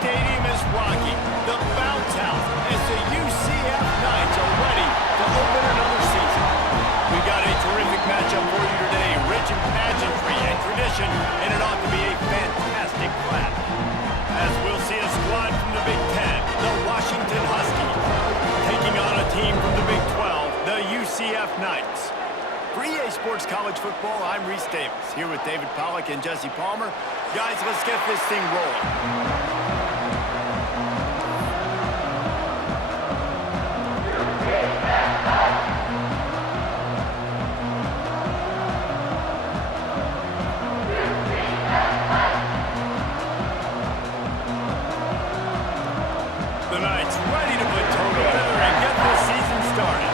stadium is rocking. The bounce house as the UCF Knights are ready to open another season. We got a terrific matchup for you today, rich in pageantry and tradition, and it ought to be a fantastic clash. As we'll see a squad from the Big Ten, the Washington Huskies, taking on a team from the Big 12, the UCF Knights. For EA Sports College Football, I'm Reese Davis, here with David Pollack and Jesse Palmer. Guys, let's get this thing rolling. The Knights ready to put toe together and get this season started.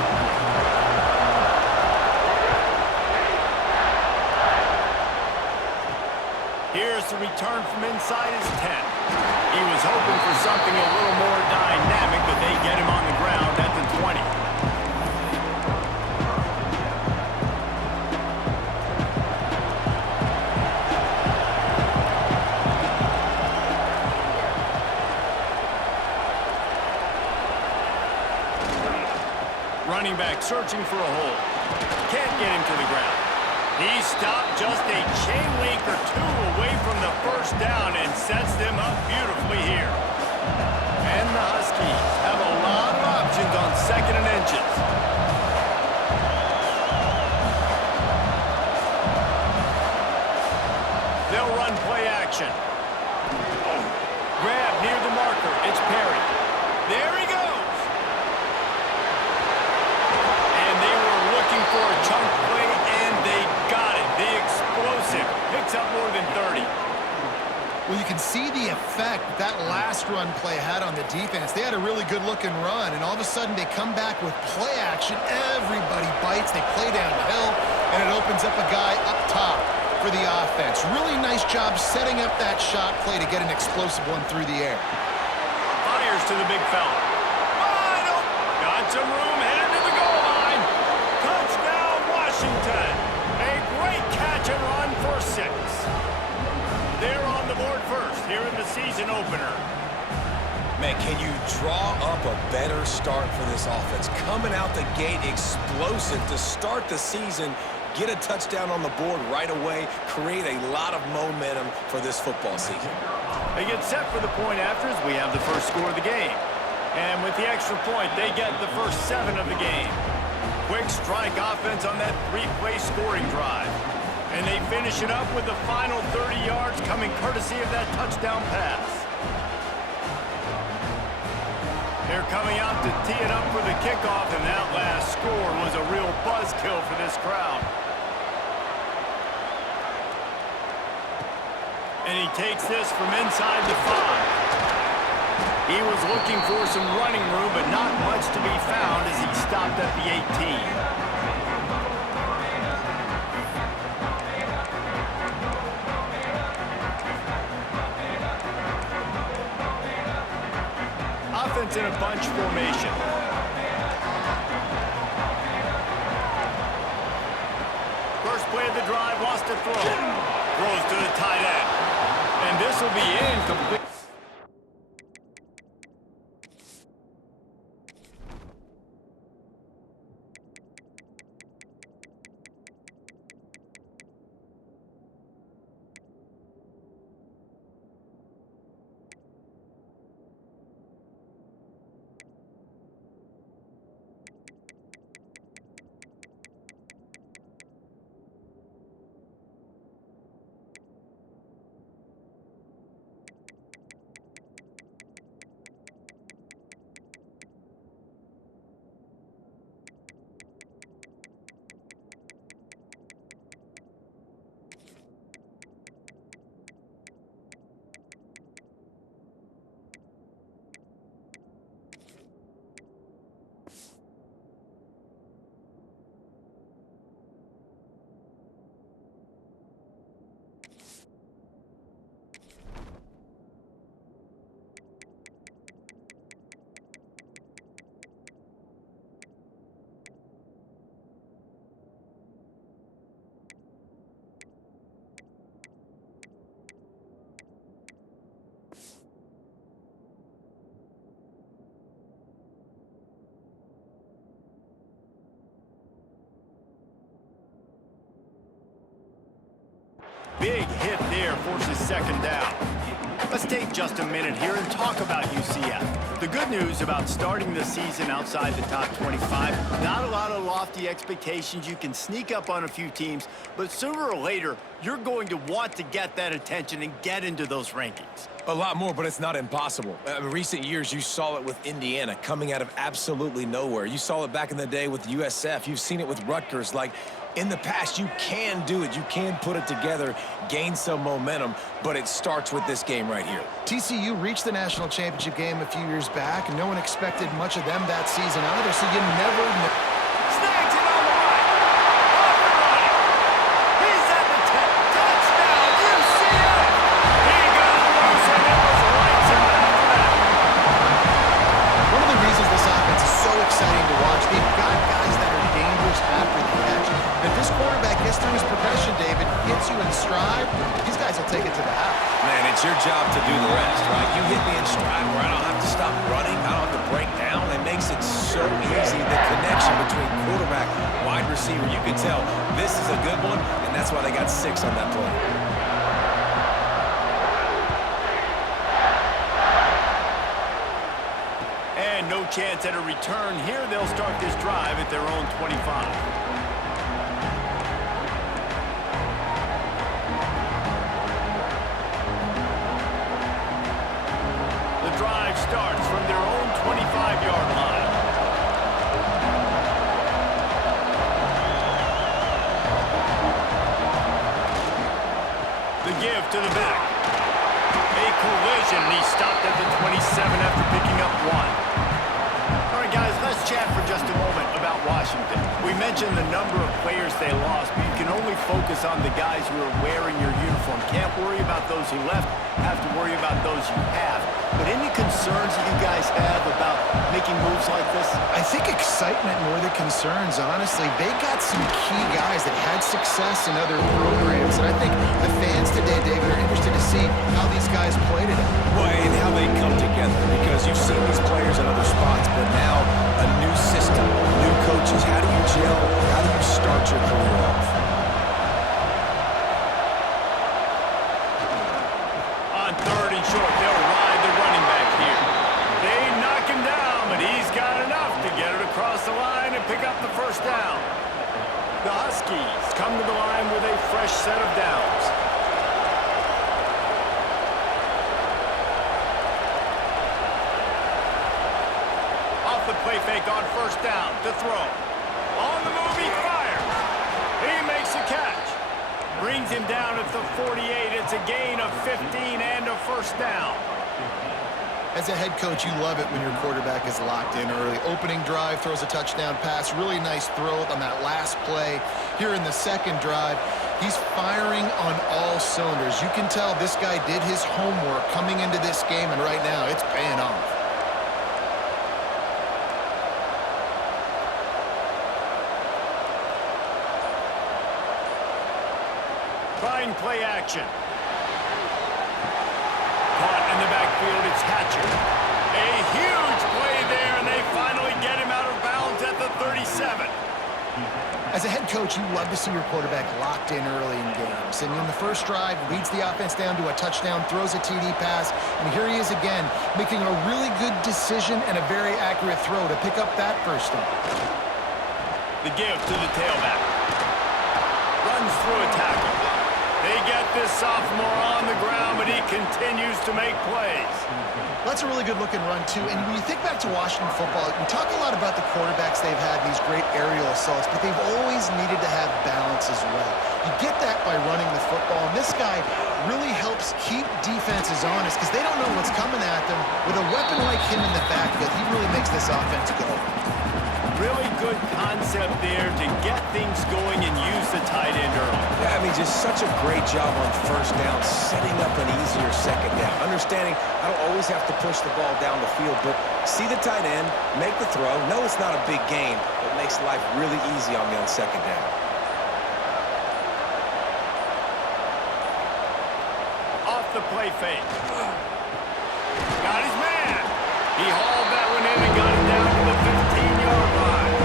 Here's the return from inside his 10. He was hoping for something a little more dynamic, but they get him on the ground at the 20. Running back searching for a hole. Can't get him to the ground. He stopped just a chain link or two away from the first down and sets them up beautifully here. And the Huskies have a lot of options on 2nd and inches. They'll run play action. Grab near the marker. It's Perry. There he goes. For a chunk play, and they got it. The explosive picks up more than 30. Well, you can see the effect that last run play had on the defense. They had a really good-looking run, and all of a sudden they come back with play action. Everybody bites. They play downhill, and it opens up a guy up top for the offense. Really nice job setting up that shot play to get an explosive one through the air. Fires to the big fella. Wide open. Got some room, headed to the goal line. Touchdown, Washington. A great catch and run for 6. They're on the board first here in the season opener. Man, can you draw up a better start for this offense? Coming out the gate explosive to start the season, get a touchdown on the board right away, create a lot of momentum for this football season. They get set for the point afters. We have the first score of the game. And with the extra point, they get the first 7 of the game. Quick strike offense on that 3-play scoring drive. And they finish it up with the final 30 yards coming courtesy of that touchdown pass. They're coming out to tee it up for the kickoff, and that last score was a real buzzkill for this crowd. And he takes this from inside the 5. He was looking for some running room, but not much to be found as he stopped at the 18. Offense in a bunch formation. First play of the drive, wants to throw. Throws to the tight end. And this will be incomplete. big hit there forces second down. Let's take just a minute here and talk about UCF. The good news about starting the season outside the top 25, not a lot of lofty expectations. You can sneak up on a few teams, but sooner or later, you're going to want to get that attention and get into those rankings. A lot more, but it's not impossible. In recent years, you saw it with Indiana coming out of absolutely nowhere. You saw it back in the day with USF. You've seen it with Rutgers. Like, in the past, you can do it. You can put it together, gain some momentum, but it starts with this game right here. TCU reached the national championship game a few years back, and no one expected much of them that season either, so you never know. Snags it on the right. Off the right. He's at the 10. Touchdown, UCF. He got loose and it was lights out after that. One of the reasons this offense is so exciting to watch, they've got guys that are dangerous after the catch. If this quarterback gets through his progression, David, hits you in stride, these guys will take it to the house. Man, it's your job to do the rest, right? You hit me in stride where I don't have to stop running, I don't have to break down. It makes it so easy, the connection between quarterback, wide receiver. You can tell this is a good one, and that's why they got 6 on that play. And no chance at a return here. They'll start this drive at their own 25. Drive starts from their own 25-yard line. The give to the back. A collision, and he stopped at the 27 after picking up 1. All right, guys, let's chat for just a moment about Washington. We mentioned the number of players they lost, but you can only focus on the guys who are wearing your uniform. Can't worry about those who left, have to worry about those you have. But any concerns that you guys have about making moves like this? I think excitement more than concerns, honestly. They got some key guys that had success in other programs, and I think the fans today, David, are interested to see how these guys played it. Well, and how they come together, because you've seen these players in other spots, but now a new system, new coaches. How do you gel? How do you start your career off? On 3rd and short, they'll ride the running back here. They knock him down, but he's got enough to get it across the line and pick up the first down. The Huskies come to the line with a fresh set of downs. Off the play fake on 1st down to throw. On the move, he fires. He makes a catch. Brings him down at the 48. It's a gain of 15 and a 1st down. As a head coach, you love it when your quarterback is locked in early. Opening drive, throws a touchdown pass. Really nice throw on that last play. Here in the 2nd drive, he's firing on all cylinders. You can tell this guy did his homework coming into this game, and right now it's paying off. Trying play action. Caught in the backfield, it's Hatcher. A huge play there, and they finally get him out of bounds at the 37. As a head coach, you love to see your quarterback locked in early in games. And in the 1st drive, leads the offense down to a touchdown, throws a TD pass, and here he is again, making a really good decision and a very accurate throw to pick up that 1st down. The give to the tailback. Runs through a tackle. They get this sophomore on the ground, but he continues to make plays. That's a really good-looking run, too. And when you think back to Washington football, we talk a lot about the quarterbacks they've had, these great aerial assaults, but they've always needed to have balance as well. You get that by running the football, and this guy really helps keep defenses honest because they don't know what's coming at them. With a weapon like him in the backfield, he really makes this offense go. Really good concept there to get things going and use the tight end early. Yeah, I mean, just such a great job on 1st down, setting up an easier 2nd down. Understanding I don't always have to push the ball down the field, but see the tight end, make the throw. No, it's not a big gain, but makes life really easy on me on 2nd down. Off the play fake. Got his man. He hauled that one in and got it down to the 15-yard line.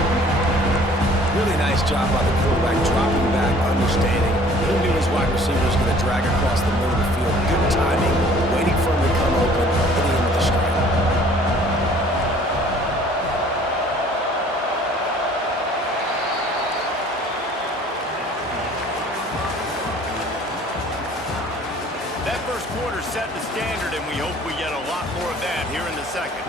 Really nice job by the quarterback, dropping back, understanding. He knew his wide receiver is going to drag across the middle of the field. Good timing, waiting for him to come open, hitting him with the strike. That first quarter set the standard, and we hope we get a lot more of that here in the second.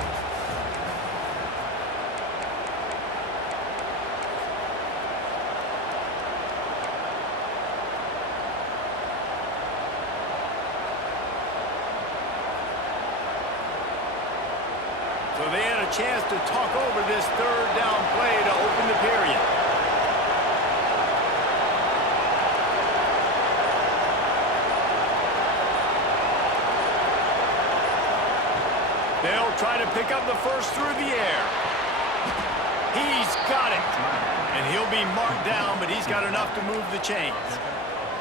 So they had a chance to talk over this third down play to open the period. They'll try to pick up the first through the air. He's got it. And he'll be marked down, but he's got enough to move the chains.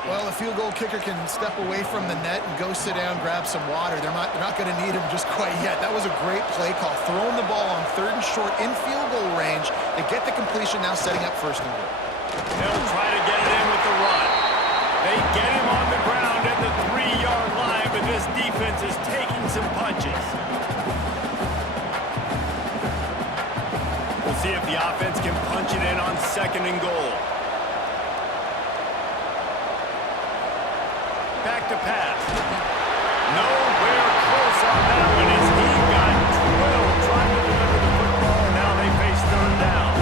Well, a field goal kicker can step away from the net and go sit down, grab some water. They're not going to need him just quite yet. That was a great play call. Throwing the ball on 3rd and short in field goal range. They get the completion, now setting up 1st and goal. They'll try to get it in with the run. They get him on the ground at the 3-yard line, but this defense is taking some punches. We'll see if the offense can punch it in on 2nd and goal. Back to pass. Nowhere close on that one as he got drilled trying to deliver the football, and now they face 3rd down.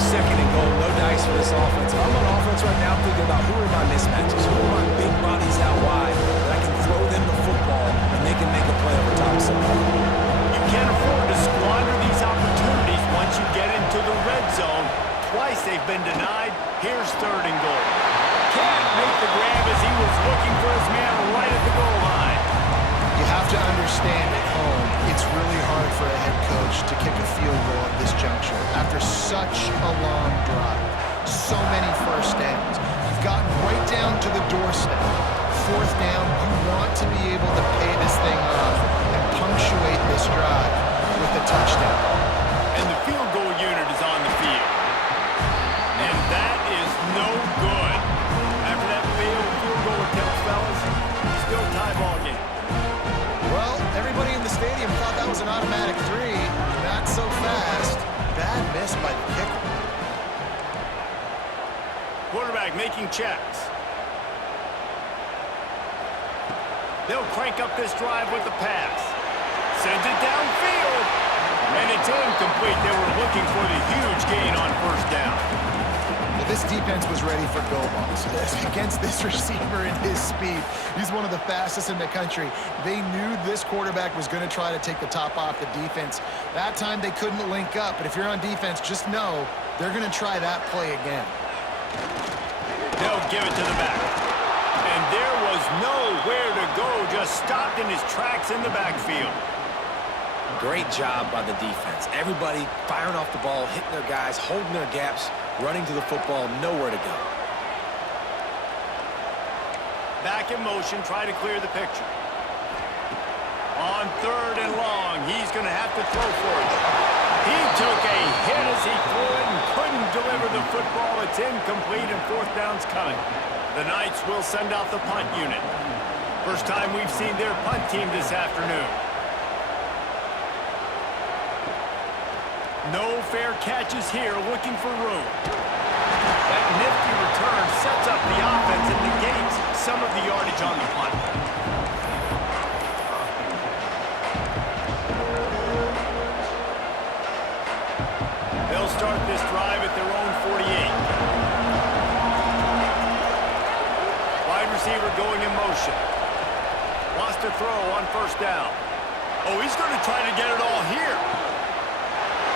2nd and goal, no dice for this offense. I'm on offense right now thinking about who are my mismatches, who are my big bodies out wide that I can throw them the football and they can make a play over top of somebody. You can't afford to squander these opportunities once you get into the red zone. Twice they've been denied. Here's 3rd and goal. Can't make the grab as he was looking for his man right at the goal line. You have to understand at home, it's really hard for a head coach to kick a field goal at this juncture. After such a long drive, so many first downs, you've gotten right down to the doorstep. 4th down, you want to be able to pay this thing off and punctuate this drive with a touchdown. And the field goal unit is on the field. And that is no good. After that failed field goal attempt, fellas, still tie ball game. Well, everybody in the stadium thought that was an automatic 3. Not so fast. Bad miss by the kicker. Quarterback making checks. They'll crank up this drive with the pass. Sends it downfield. And it's incomplete. They were looking for the huge gain on 1st down. Well, this defense was ready for go balls against this receiver and his speed. He's one of the fastest in the country. They knew this quarterback was going to try to take the top off the defense. That time they couldn't link up, but if you're on defense, just know they're going to try that play again. They'll give it to the back. And there was nowhere to go, just stopped in his tracks in the backfield. Great job by the defense. Everybody firing off the ball, hitting their guys, holding their gaps, running to the football, nowhere to go. Back in motion, try to clear the picture. On 3rd and long, he's going to have to throw for it. He took a hit as he threw it and couldn't deliver the football. It's incomplete and 4th down's coming. The Knights will send out the punt unit. First time we've seen their punt team this afternoon. No fair catches here, looking for room. That nifty return sets up the offense and negates some of the yardage on the punt. They'll start this drive at their own 48. Wide receiver going in motion. Wants to throw on 1st down. Oh, he's going to try to get it all here.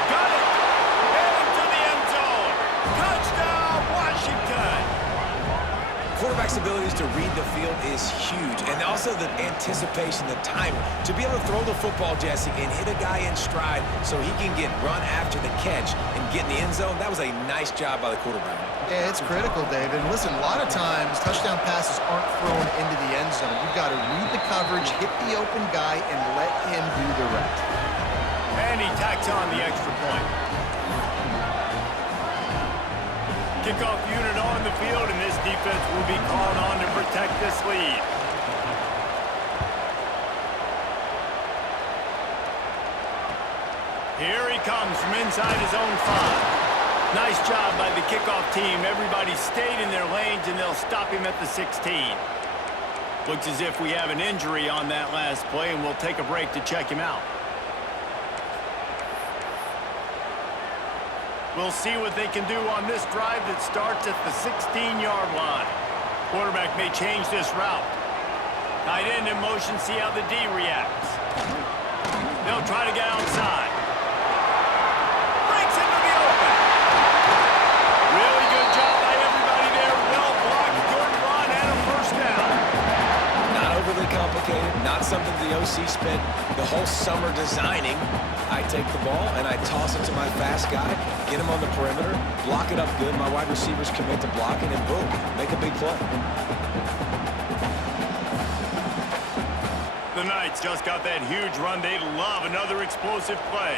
Got it! Into the end zone! Touchdown, Washington! Quarterback's abilities to read the field is huge, and also the anticipation, the timing. To be able to throw the football, Jesse, and hit a guy in stride so he can get run after the catch and get in the end zone, that was a nice job by the quarterback. Yeah, it's critical, David. Listen, a lot of times touchdown passes aren't thrown into the end zone. You've got to read the coverage, hit the open guy, and let him do the rest. And he tacks on the extra point. Kickoff unit on the field, and this defense will be called on to protect this lead. Here he comes from inside his own 5. Nice job by the kickoff team. Everybody stayed in their lanes, and they'll stop him at the 16. Looks as if we have an injury on that last play, and we'll take a break to check him out. We'll see what they can do on this drive that starts at the 16-yard line. Quarterback may change this route. Tight end in motion, see how the D reacts. They'll try to get outside. Breaks into the open. Really good job by everybody there. Well blocked, good run, and a first down. Not overly complicated, not something the OC spent the whole summer designing. I take the ball and I toss it to my fast guy, get him on the perimeter, block it up good. My wide receivers commit to blocking, and boom, make a big play. The Knights just got that huge run. They love another explosive play.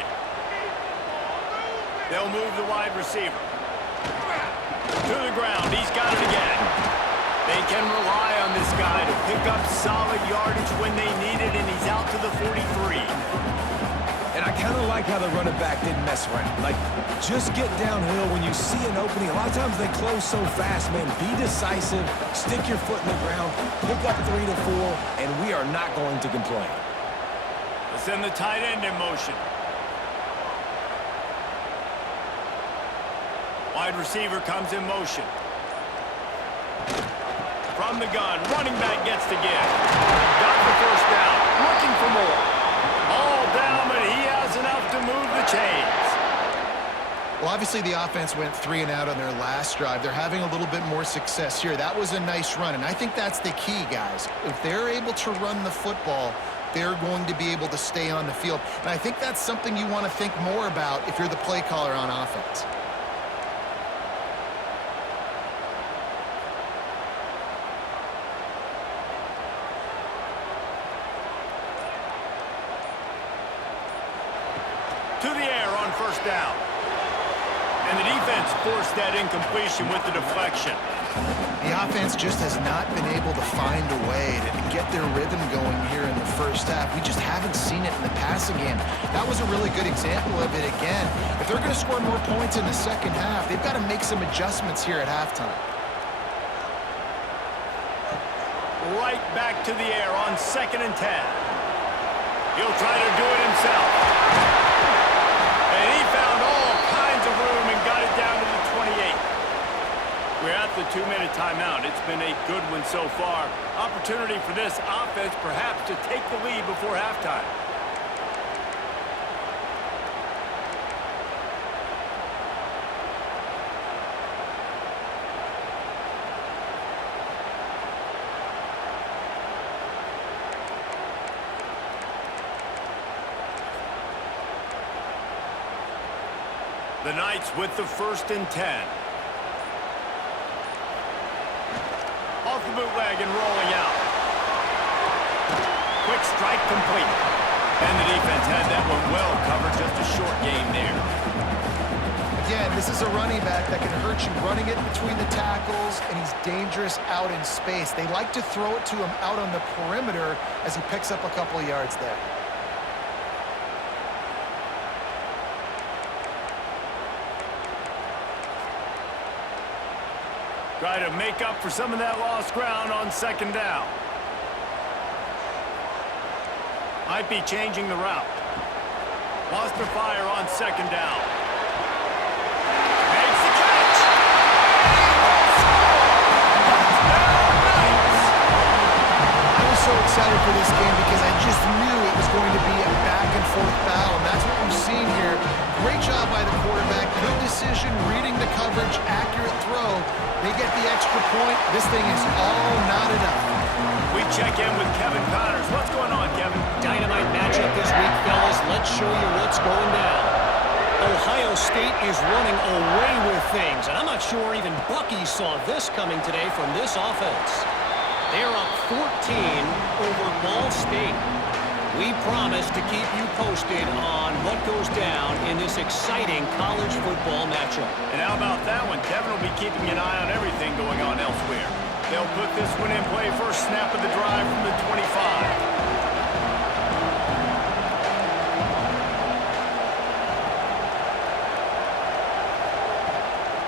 They'll move the wide receiver to the ground. He's got it again. They can rely on this guy to pick up solid yardage when they need it, and he's out to the 43. And I kind of like how the running back didn't mess around. Like, just get downhill when you see an opening. A lot of times they close so fast, man. Be decisive, stick your foot in the ground, pick up 3 to 4, and we are not going to complain. Let's send the tight end in motion. Wide receiver comes in motion. From the gun, running back gets the give. Got the first down, looking for more. All down, but he has enough to move the chains. Well, obviously the offense went 3 and out on their last drive. They're having a little bit more success here. That was a nice run, and I think that's the key, guys. If they're able to run the football, they're going to be able to stay on the field. And I think that's something you want to think more about if you're the play caller on offense. To the air on first down. And the defense forced that incompletion with the deflection. The offense just has not been able to find a way to get their rhythm going here in the first half. We just haven't seen it in the passing game. That was a really good example of it again. If they're going to score more points in the second half, they've got to make some adjustments here at halftime. Right back to the air on 2nd and 10. He'll try to do it himself. And he found all kinds of room and got it down to the 28. We're at the 2-minute timeout. It's been a good one so far. Opportunity for this offense perhaps to take the lead before halftime. The Knights with the 1st and 10. Off the bootleg and rolling out. Quick strike complete. And the defense had that one well covered. Just a short game there. Again, this is a running back that can hurt you running it between the tackles, and he's dangerous out in space. They like to throw it to him out on the perimeter as he picks up a couple of yards there. Try to make up for some of that lost ground on 2nd down. Might be changing the route. Lost their fire on 2nd down. Makes the catch! Touchdown, Knights! I was so excited for this game because I just knew it was going to be a back-and-forth battle, and that's what we've seen here. Great job by the quarterback, good decision, reading the coverage, accurate throw. They get the extra point. This thing is all knotted up. We check in with Kevin Connors. What's going on, Kevin? Dynamite matchup this week, fellas. Let's show you what's going down. Ohio State is running away with things, and I'm not sure even Bucky saw this coming today from this offense. They're up 14 over Ball State. We promise to keep you posted on what goes down in this exciting college football matchup. And how about that one? Kevin will be keeping an eye on everything going on elsewhere. They'll put this one in play first snap of the drive from the 25.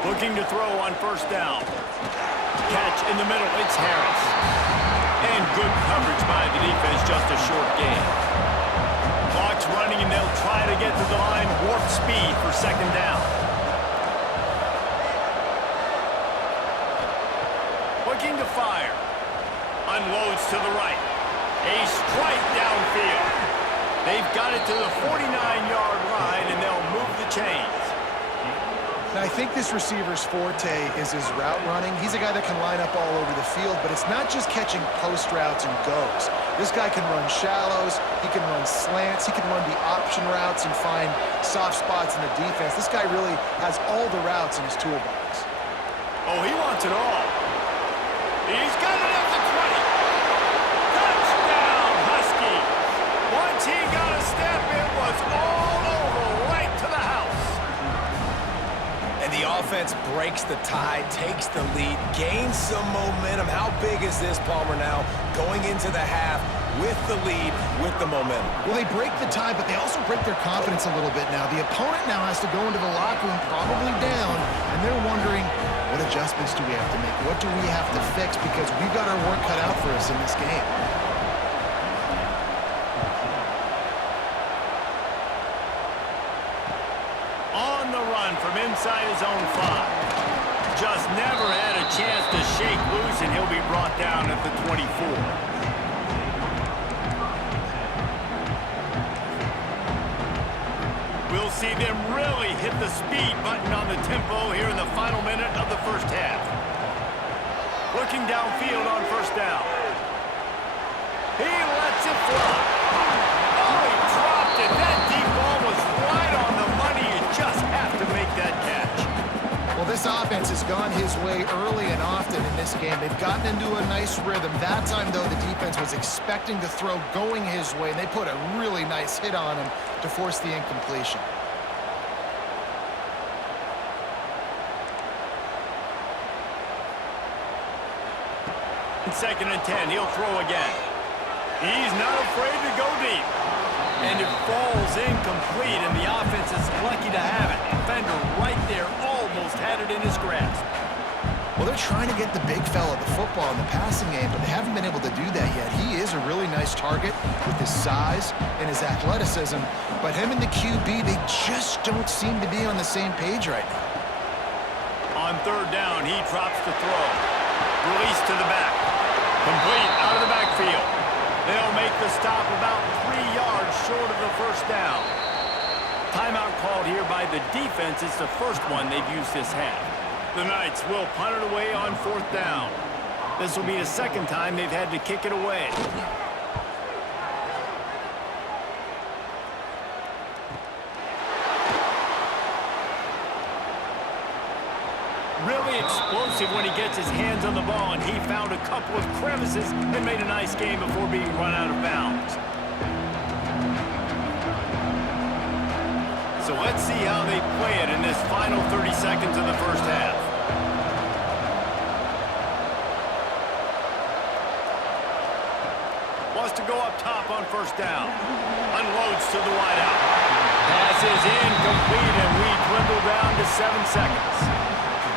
Looking to throw on first down. Catch in the middle, it's Harris. And good coverage by the defense, just a short gain. Clock's running and they'll try to get to the line, warp speed for second down. Looking to fire. Unloads to the right. A strike downfield. They've got it to the 49-yard line and they'll move the chains. Now, I think this receiver's forte is his route running. He's a guy that can line up all over the field, but it's not just catching post routes and goes. This guy can run shallows, he can run slants, he can run the option routes and find soft spots in the defense. This guy really has all the routes in his toolbox. Oh, he wants it all. He's got it at the 20. Touchdown, Huskies. Once he got a step, it was all over, right to the house. And the offense breaks the tie, takes the lead, gains some momentum. How big is this, Palmer, now going into the half with the lead, with the momentum? Well, they break the tie, but they also break their confidence a little bit now. The opponent now has to go into the locker room probably down, and they're wondering, what adjustments do we have to make? What do we have to fix? Because we've got our work cut out for us in this game. From inside his own 5. Just never had a chance to shake loose, and he'll be brought down at the 24. We'll see them really hit the speed button on the tempo here in the final minute of the first half. Looking downfield on first down. He lets it fly. Oh, he dropped it. That deep ball was right on the money. You just have to make that catch. Well, this offense has gone his way early and often in this game. They've gotten into a nice rhythm. That time, though, the defense was expecting the throw going his way, and they put a really nice hit on him to force the incompletion. Second and 10, he'll throw again. He's not afraid to go deep. And it falls incomplete, and the offense is lucky to have it. Defender right there almost had it in his grasp. Well, they're trying to get the big fella the football in the passing game, but they haven't been able to do that yet. He is a really nice target with his size and his athleticism, but him and the QB, they just don't seem to be on the same page right now. On third down, he drops the throw. Release to the back. Complete out of the backfield. They'll make the stop about 3 yards short of the first down. Timeout called here by the defense. It's the first one they've used this half. The Knights will punt it away on fourth down. This will be the second time they've had to kick it away. Really explosive when he gets his hands on the ball, and he found a couple of crevices and made a nice game before being run out of bounds. So let's see how they play it in this final 30 seconds of the first half. Wants to go up top on first down. Unloads to the wideout. Pass is incomplete, and we dwindle down to 7 seconds.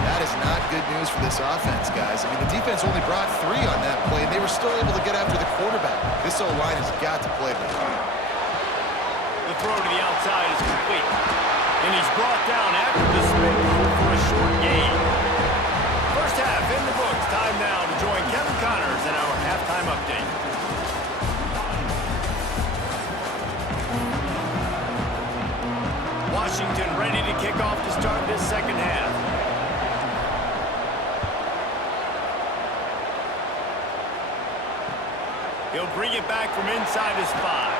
That is not good news for this offense, guys. I mean, the defense only brought 3 on that play, and they were still able to get after the quarterback. This O-line has got to play better. The throw to the outside is complete. And he's brought down after the spin move for a short gain. First half in the books. Time now to join Kevin Connors in our halftime update. Washington ready to kick off to start this second half. He'll bring it back from inside his 5.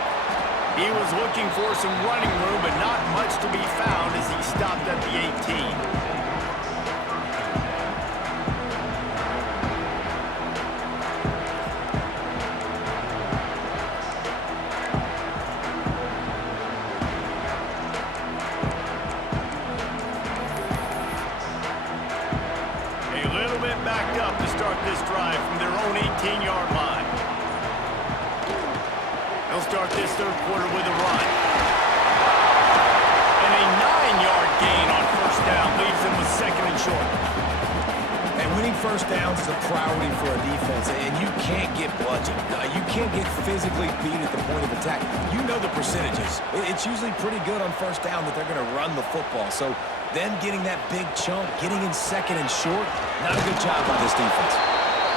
He was looking for some running room, but not much to be found as he stopped at the 18. A little bit backed up to start this drive 15-yard line. They'll start this third quarter with a run. And a 9-yard gain on first down leaves them with second and short. And winning first downs is a priority for a defense, and you can't get bludgeoned. You can't get physically beat at the point of attack. You know the percentages. It's usually pretty good on first down that they're going to run the football. So them getting that big chunk, getting in second and short, not a good job by this defense.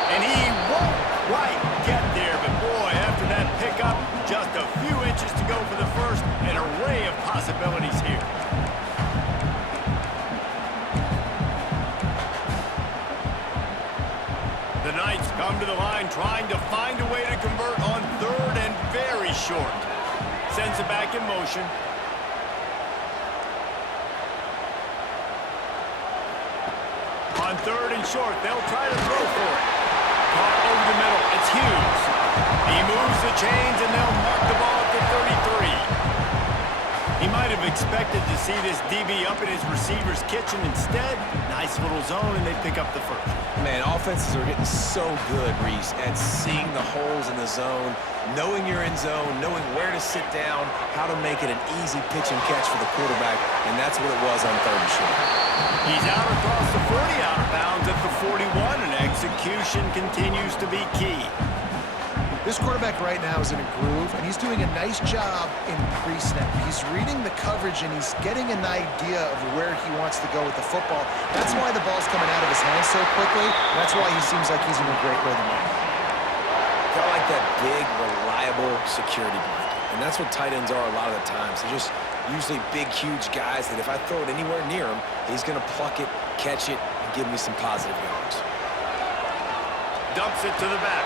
And he won't quite get there, but boy, after that pickup, just a few inches to go for the first, an array of possibilities here. The Knights come to the line trying to find a way to convert on third and very short. Sends it back in motion. On third and short, they'll try to throw for it. Caught over the middle, it's Hughes. He moves the chains and they'll mark the ball at the 33. He might have expected to see this DB up in his receiver's kitchen. Instead, nice little zone and they pick up the first. Man, offenses are getting so good, Reese, at seeing the holes in the zone, knowing you're in zone, knowing where to sit down, how to make it an easy pitch and catch for the quarterback, and that's what it was on third and short. He's out across the 40, out of bounds at the 41, and execution continues to be key. This quarterback right now is in a groove, and he's doing a nice job in pre-snap. He's reading the coverage, and he's getting an idea of where he wants to go with the football. That's why the ball's coming out of his hands so quickly. That's why he seems like he's in a great rhythm right now. Got like that big, reliable security blanket, and that's what tight ends are a lot of the times. They're just usually big, huge guys that if I throw it anywhere near him, he's going to pluck it, catch it, and give me some positive yards. Dumps it to the back.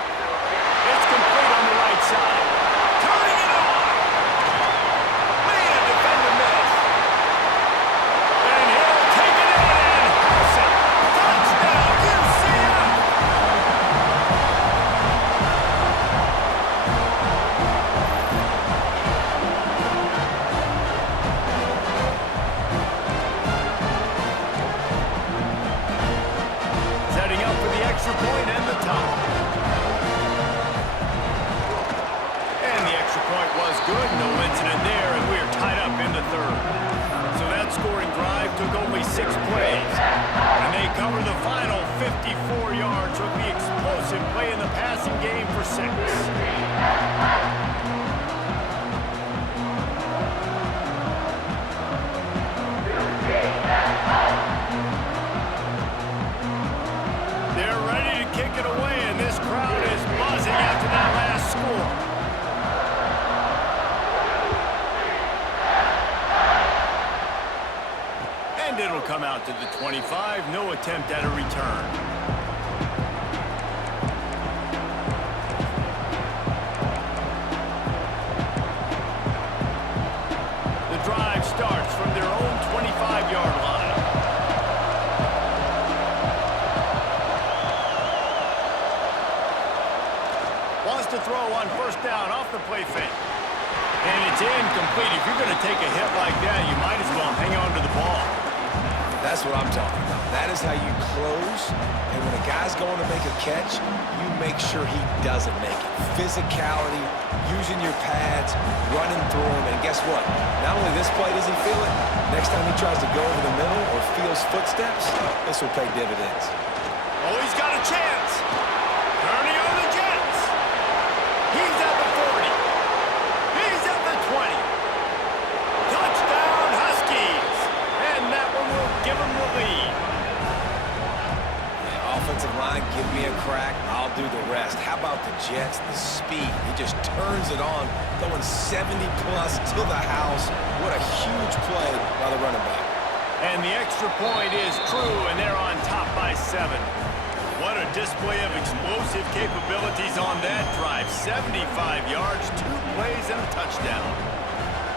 It's complete on the right side. Turning it on. Man, defender missed. And he'll take it in and house it. Touchdown, UCF! Setting up for the extra point and the top. Was good, no incident there, and we're tied up in the third. So that scoring drive took only 6 plays. And they cover the final 54 yards with the explosive play in the passing game for 6. They're ready to kick it away, and this crowd is buzzing after that last score. And it'll come out to the 25. No attempt at a return. The drive starts from their own 25-yard line. Wants to throw on first down off the play fake. And it's incomplete. If you're going to take a hit like that, you might as well hang on to the ball. That's what I'm talking about. That is how you close, and when a guy's going to make a catch, you make sure he doesn't make it. Physicality, using your pads, running through him, and guess what? Not only this play does he feel it, next time he tries to go over the middle or feels footsteps, this will pay dividends. Oh, he's got a chance. Turning on the Jets. He's at the 40. He's at the 20. Touchdown, Huskies. And that one will give him the lead. Yeah, offensive line, give me a crack. I'll do the rest. How about the Jets? The speed. He just turns it on, going 70-plus to the house. What a huge play by the running back. And the extra point is true, and they're on top by 7. What a display of explosive capabilities on that drive. 75 yards, 2 plays, and a touchdown.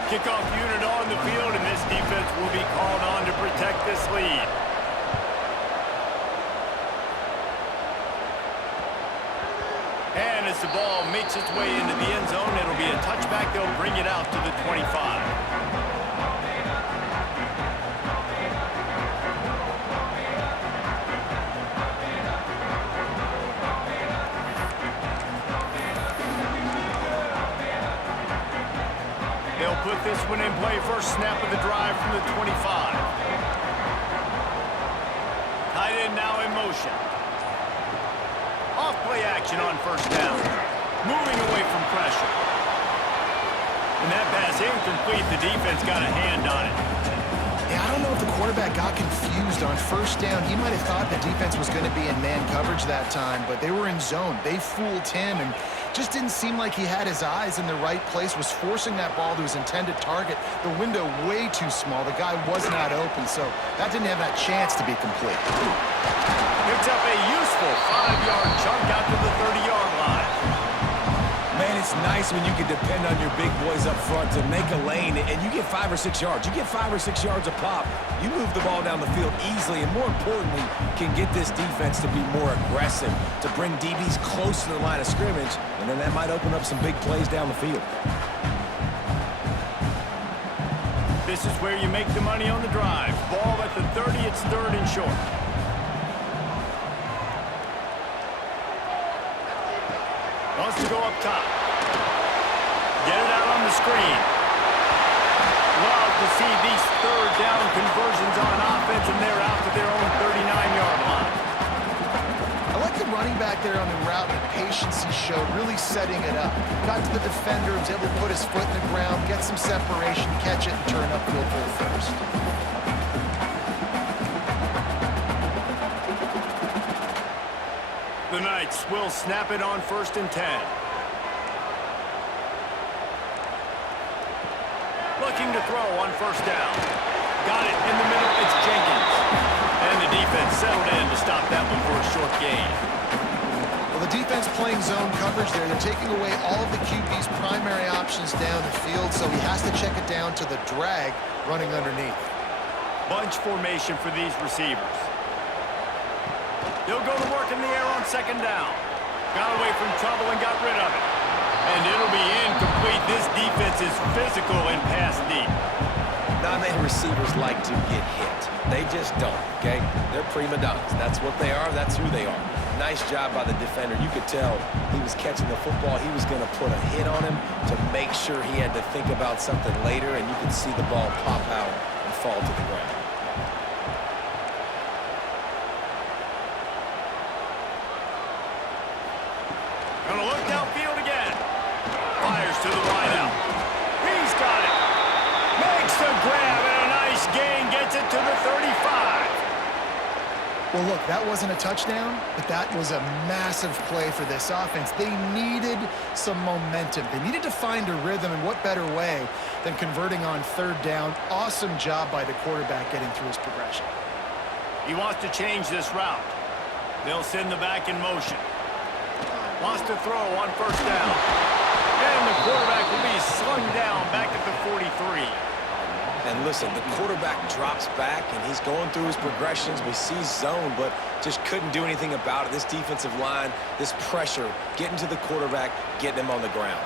Kickoff unit on the field, and this defense will be called on to protect this lead. And as the ball makes its way into the end zone, it'll be a touchback. They'll bring it out to the 25. They'll put this one in play first snap of the drive from the 25. Tight end now in motion. Off play action on first down. Moving away from pressure. And that pass incomplete. The defense got a hand on it. Yeah, I don't know if the quarterback got confused on first down. He might have thought the defense was going to be in man coverage that time, but they were in zone. They fooled him and just didn't seem like he had his eyes in the right place, was forcing that ball to his intended target. The window way too small. The guy was not open, so that didn't have that chance to be complete. Picks up a useful 5-yard chunk out to the 30-yard line. Man, it's nice when you can depend on your big boys up front to make a lane, and you get 5 or 6 yards. You get 5 or 6 yards a pop. You move the ball down the field easily, and more importantly, can get this defense to be more aggressive, to bring DBs close to the line of scrimmage, and then that might open up some big plays down the field. This is where you make the money on the drive. Ball at the 30, it's 3rd and short. Wants to go up top. Get it out on the screen. Love to see these 3rd down conversions on offense, and they're out to their own 39-yard line. I like the running back there on the route, the patience he showed, really setting it up. Got to the defender, was able to put his foot in the ground, get some separation, catch it, and turn upfield for the first. The Knights will snap it on 1st and 10. Looking to throw on first down. Got it in the middle, it's Jenkins. And the defense settled in to stop that one for a short gain. Well, the defense playing zone coverage there. They're taking away all of the QB's primary options down the field, so he has to check it down to the drag running underneath. Bunch formation for these receivers. He'll go to work in the air on 2nd down. Got away from trouble and got rid of it. And it'll be incomplete. This defense is physical and pass deep. Not many receivers like to get hit. They just don't, okay? They're prima donnas. That's what they are. That's who they are. Nice job by the defender. You could tell he was catching the football. He was going to put a hit on him to make sure he had to think about something later, and you could see the ball pop out and fall to the ground. Gonna look downfield again. Fires to the wideout. He's got it. Makes the grab and a nice gain. Gets it to the 35. Well, look, that wasn't a touchdown, but that was a massive play for this offense. They needed some momentum. They needed to find a rhythm, and what better way than converting on 3rd down. Awesome job by the quarterback getting through his progression. He wants to change this route. They'll send the back in motion. Wants to throw on first down. And the quarterback will be slung down back at the 43. And listen, the quarterback drops back, and he's going through his progressions. We see zone, but just couldn't do anything about it. This defensive line, this pressure, getting to the quarterback, getting him on the ground.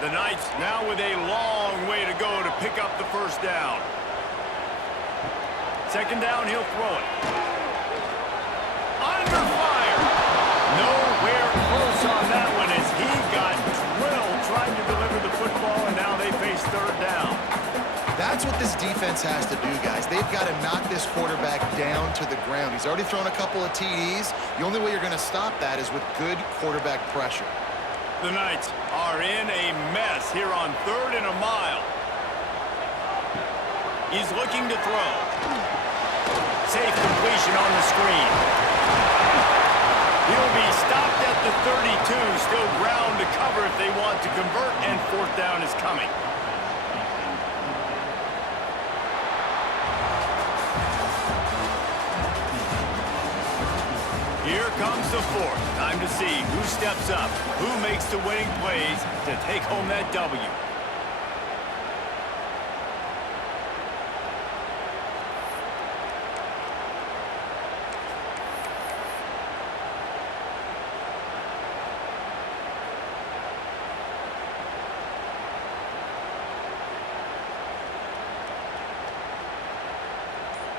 The Knights now with a long way to go to pick up the first down. 2nd down, he'll throw it. Under fire. Nowhere close on that one as he got drilled trying to deliver the football, and now they face 3rd down. That's what this defense has to do, guys. They've got to knock this quarterback down to the ground. He's already thrown a couple of TDs. The only way you're going to stop that is with good quarterback pressure. The Knights are in a mess here on 3rd and a mile. He's looking to throw. Safe completion on the screen. He'll be stopped at the 32. Still ground to cover if they want to convert, and 4th down is coming. Here comes the 4th. Time to see who steps up, who makes the winning plays to take home that W.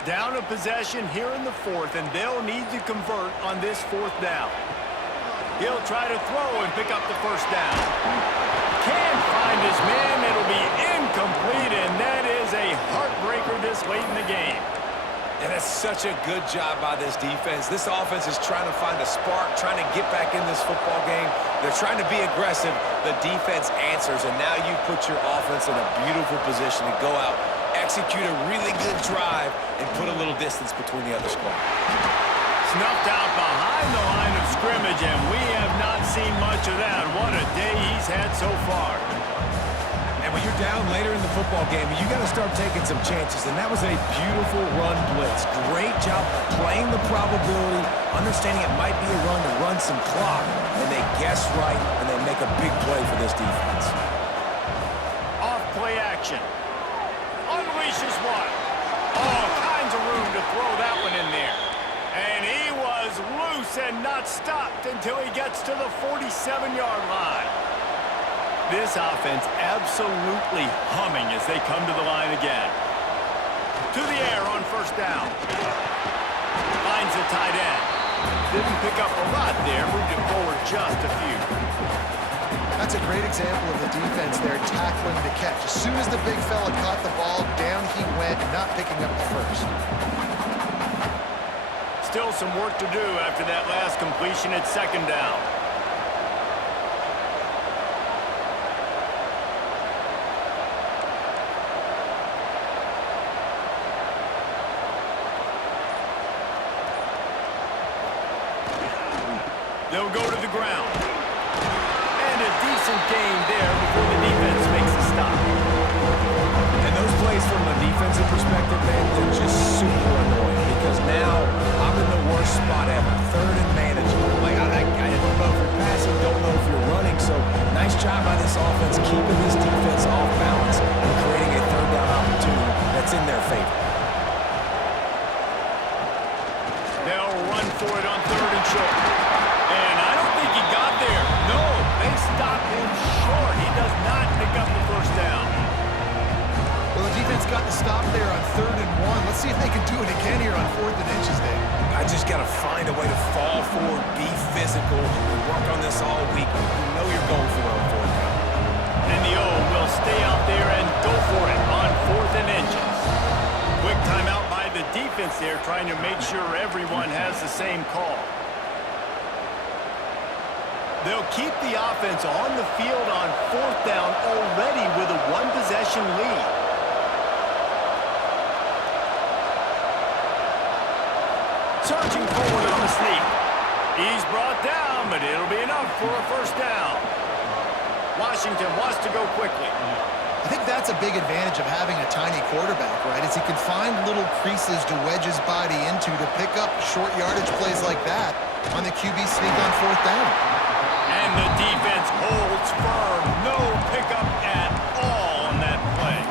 Down a possession here in the 4th, and they'll need to convert on this 4th down. He'll try to throw and pick up the first down. Can't find his man. It'll be incomplete. incomplete, and that is a heartbreaker this late in the game. And that's such a good job by this defense. This offense is trying to find a spark, trying to get back in this football game. They're trying to be aggressive. The defense answers, and now you put your offense in a beautiful position to go out, execute a really good drive, and put a little distance between the other squad. Snuffed out behind the line of scrimmage, and we have not seen much of that. What a day he's had so far. And when you're down later in the football game, you got to start taking some chances, and that was a beautiful run blitz. Great job playing the probability, understanding it might be a run to run some clock, and they guess right, and they make a big play for this defense. Off play action. Unleashes one. All kinds of room to throw that one in there. And he was loose and not stopped until he gets to the 47-yard line. This offense absolutely humming as they come to the line again. To the air on first down. Finds the tight end. Didn't pick up a lot there, moved it forward just a few. That's a great example of the defense there tackling the catch. As soon as the big fella caught the ball, down he went, not picking up the first. Still some work to do after that last completion at second down. They'll go to the ground. And a decent gain there before the defense makes a stop. And those plays from a defensive perspective, man, they're just super annoying because now I'm in the worst spot ever. Third and manageable. Like, I don't know if you're passing, don't know if you're running. So nice job by this offense keeping this defense off balance and creating a third down opportunity that's in their favor. They'll run for it on third and short. And I don't think he got there. No, they stopped him short. He does not pick up the first down. Well, the defense got the stop there on 3rd and 1. Let's see if they can do it again here on 4th and inches, Dave. I just got to find a way to fall forward, be physical, and work on this all week. You know you're going for it on 4th down. And the O will stay out there and go for it on 4th and inches. Quick timeout by the defense there, trying to make sure everyone has the same call. They'll keep the offense on the field on 4th down already with a one-possession lead. Charging forward on the sneak. He's brought down, but it'll be enough for a first down. Washington wants to go quickly. I think that's a big advantage of having a tiny quarterback, right? Is he can find little creases to wedge his body into to pick up short yardage plays like that on the QB sneak on 4th down. And the defense holds firm. No pickup at all on that play.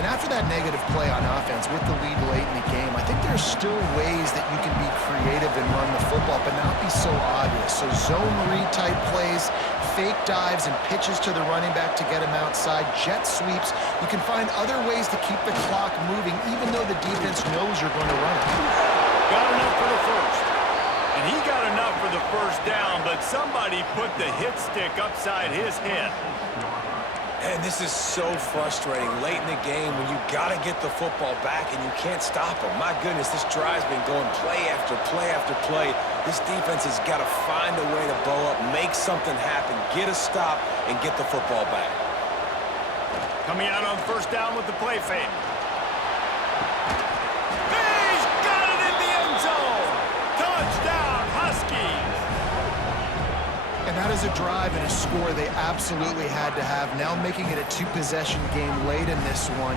And after that negative play on offense with the lead late in the game, I think there's still ways that you can be creative and run the football, but not be so obvious. So zone read type plays, fake dives and pitches to the running back to get him outside, jet sweeps. You can find other ways to keep the clock moving, even though the defense knows you're going to run it. Got enough for the first. And he got enough for the first down, but somebody put the hit stick upside his head. And this is so frustrating late in the game when you got to get the football back and you can't stop them. My goodness, this drive's been going play after play after play. This defense has got to find a way to bow up, make something happen, get a stop, and get the football back. Coming out on first down with the play fake. He's got it in the end zone. Touchdown, Huskies. And that is a drive and a score they absolutely had to have. Now making it a two-possession game late in this one.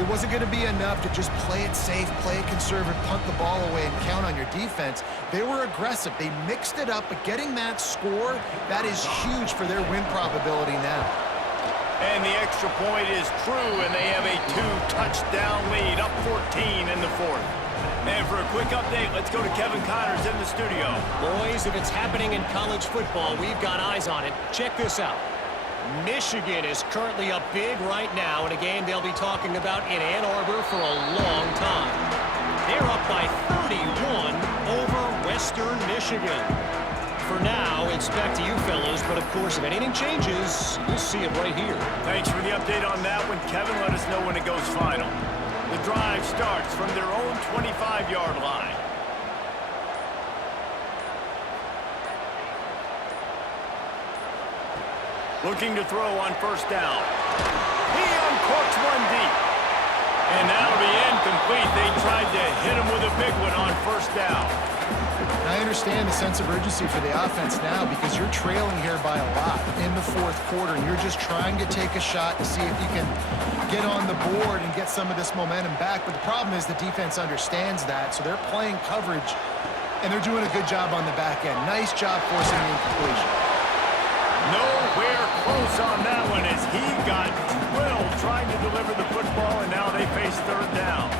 It wasn't going to be enough to just play it safe, play it conservative, punt the ball away, and count on your defense. They were aggressive. They mixed it up, but getting that score, that is huge for their win probability now. And the extra point is true, and they have a 2-touchdown lead, up 14 in the fourth. And for a quick update, let's go to Kevin Connors in the studio. Boys, if it's happening in college football, we've got eyes on it. Check this out. Michigan is currently up big right now in a game they'll be talking about in Ann Arbor for a long time. They're up by 31 over Western Michigan. For now, it's back to you fellows. but of course, if anything changes, you'll see it right here. Thanks for the update on that one, Kevin. Let us know when it goes final. The drive starts from their own 25-yard line. Looking to throw on first down. He uncorks one deep. And that'll be incomplete. They tried to hit him with a big one on first down. I understand the sense of urgency for the offense now because you're trailing here by a lot in the fourth quarter, and you're just trying to take a shot to see if you can get on the board and get some of this momentum back. But the problem is the defense understands that, so they're playing coverage, and they're doing a good job on the back end. Nice job forcing the incompletion. Nowhere close on that one as he got drilled trying to deliver the football, and now they face third down.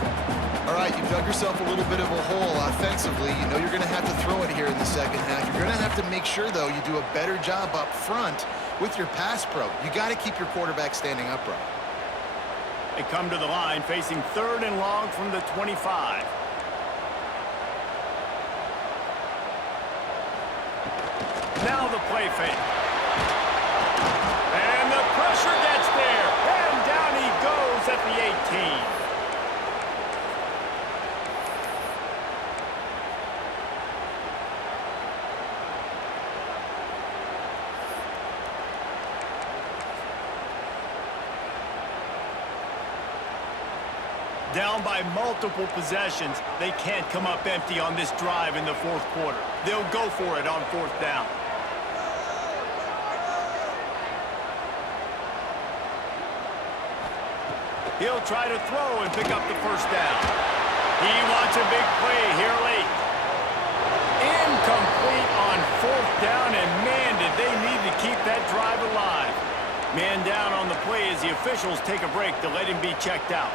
All right, you dug yourself a little bit of a hole offensively. You know you're going to have to throw it here in the second half. You're going to have to make sure, though, you do a better job up front with your pass pro. You got to keep your quarterback standing upright. They come to the line facing third and long from the 25. Now the play fake. And the pressure gets there. And down he goes at the 18. Down by multiple possessions, they can't come up empty on this drive in the fourth quarter. They'll go for it on fourth down. He'll try to throw and pick up the first down. He wants a big play here late. Incomplete on fourth down, and man, did they need to keep that drive alive. Man down on the play as the officials take a break to let him be checked out.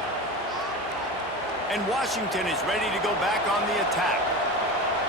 And Washington is ready to go back on the attack.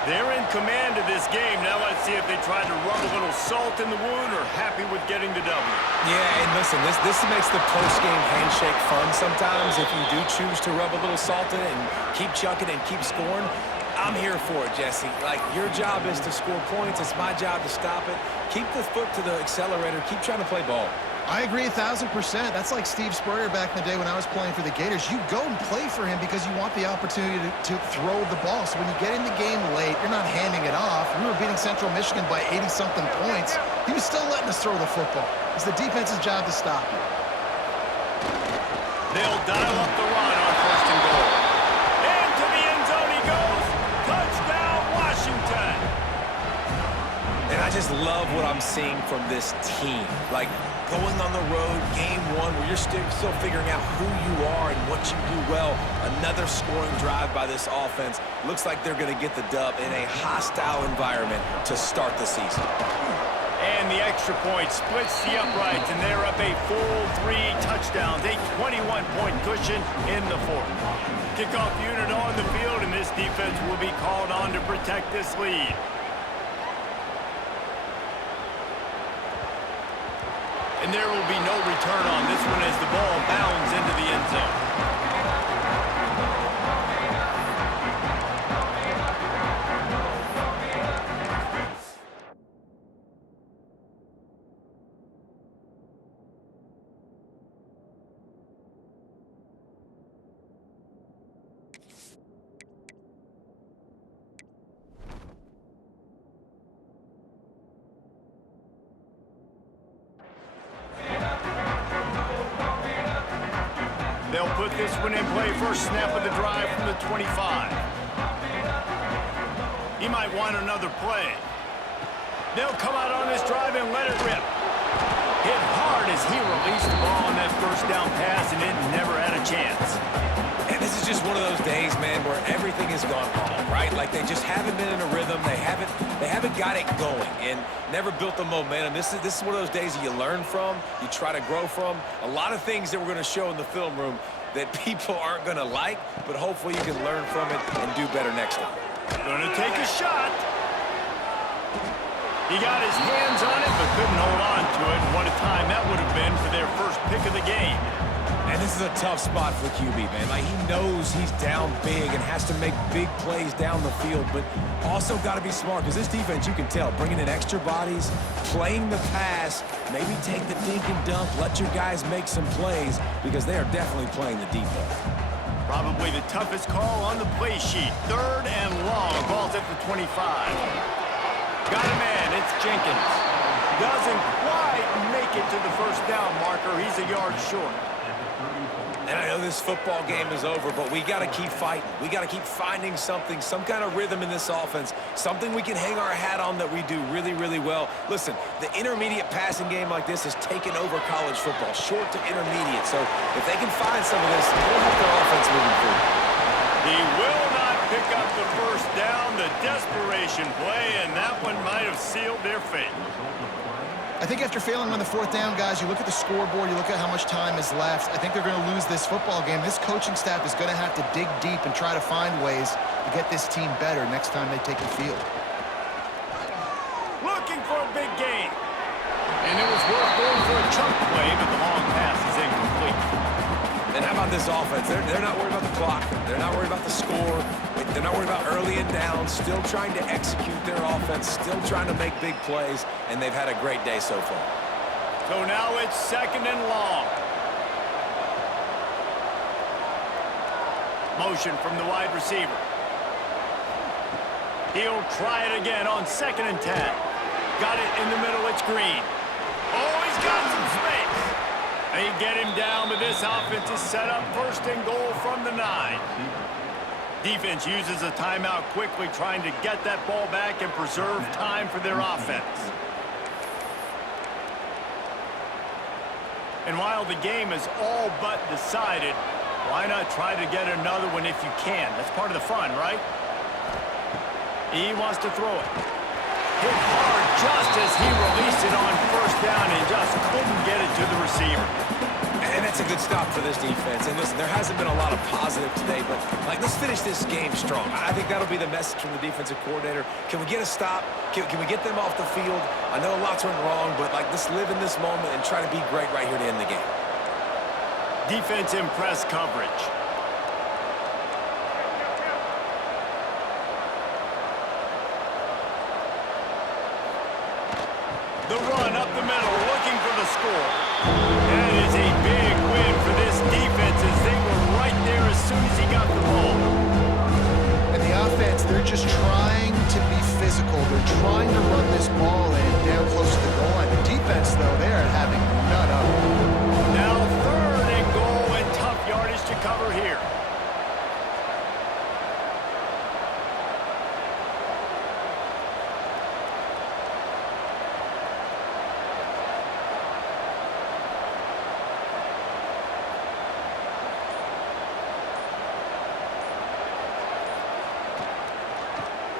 They're in command of this game. Now let's see if they try to rub a little salt in the wound or happy with getting the W. Yeah, and listen, this makes the post-game handshake fun sometimes if you do choose to rub a little salt in it and keep chucking and keep scoring. I'm here for it, Jesse. Like, your job is to score points. It's my job to stop it. Keep the foot to the accelerator. Keep trying to play ball. I agree 1,000%. That's like Steve Spurrier back in the day when I was playing for the Gators. You go and play for him because you want the opportunity to throw the ball. So when you get in the game late, you're not handing it off. We were beating Central Michigan by 80-something points. He was still letting us throw the football. It's the defense's job to stop you. They'll dial up the run on first and goal. And to the end zone he goes. Touchdown, Washington. And I just love what I'm seeing from this team. Like, going on the road, game one, where you're still figuring out who you are and what you do well. Another scoring drive by this offense. Looks like they're going to get the dub in a hostile environment to start the season. And the extra point splits the uprights, and they're up a full 3 touchdowns, a 21-point cushion in the fourth. Kickoff unit on the field, and this defense will be called on to protect this lead. And there will be no return on this one as the ball bounds into the end zone. They'll put this one in play. First snap of the drive from the 25. He might want another play. They'll come out on this drive and let it rip. Hit hard as he released the ball on that first down pass, and it never had a chance. And this is just one of those days, man, where everything has gone wrong, right? Like, they just haven't been in a rhythm. They haven't got it going and never built the momentum. This is one of those days that you learn from, you try to grow from. A lot of things that we're going to show in the film room that people aren't going to like, but hopefully you can learn from it and do better next time. Going to take a shot. He got his hands on it, but couldn't hold on to it. And what a time that would have been for their first pick of the game. And And this is a tough spot for QB, man. Like, he knows he's down big and has to make big plays down the field, but also got to be smart because this defense, you can tell, bringing in extra bodies, playing the pass, maybe take the dink and dunk, let your guys make some plays because they are definitely playing the deep ball. Probably the toughest call on the play sheet. 3rd and long. Ball's at the 25. Got a man. It's Jenkins. Doesn't quite make it to the first down marker. He's a yard short. And I know this football game is over, but we got to keep fighting. We got to keep finding something, some kind of rhythm in this offense, something we can hang our hat on that we do really, really well. Listen, the intermediate passing game like this has taken over college football, short to intermediate. So if they can find some of this, it'll help their offense moving forward. He will not pick up the first down, the desperation play, and that one might have sealed their fate. I think after failing on the 4th down, guys, you look at the scoreboard, you look at how much time is left. I think they're going to lose this football game. This coaching staff is going to have to dig deep and try to find ways to get this team better next time they take the field. Looking for a big gain. And it was worth going for a chunk play, but the long pass is incomplete. And how about this offense? They're not worried about the clock. They're not worried about the score. They're not worried about early and down. Still trying to execute their offense. Still trying to make big plays. And they've had a great day so far. So now it's 2nd and long. Motion from the wide receiver. He'll try it again on 2nd and 10. Got it in the middle. It's Green. Oh, he's got some space. They get him down, but this offense is set up 1st and goal from the 9. Defense uses a timeout quickly, trying to get that ball back and preserve time for their offense. And while the game is all but decided, why not try to get another one if you can? That's part of the fun, right? He wants to throw it. Hit hard just as he released it on 1st down and just couldn't get it to the receiver. And that's a good stop for this defense. And listen, there hasn't been a lot of positive today, but like, let's finish this game strong. I think that'll be the message from the defensive coordinator. Can we get a stop? Can we get them off the field? I know a lot's went wrong, but like, let's live in this moment and try to be great right here to end the game. Defense in press coverage. The run up the middle, looking for the score. That is a big win for this defense as they were right there as soon as he got the ball. And the offense, they're just trying to be physical. They're trying to run this ball in down close to the goal line. The defense, though, they are having none of it. Now 3rd and goal and tough yardage to cover here.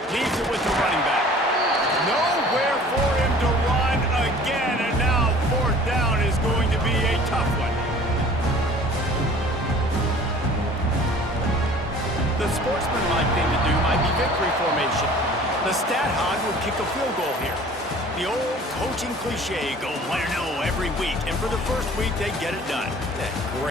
Leaves it with the running back. Nowhere for him to run again, and now 4th down is going to be a tough one. The sportsmanlike thing to do might be victory formation. The stat hog would kick a field goal here. The old coaching cliche, go player no every week, and for the first week they get it done. Yeah, great.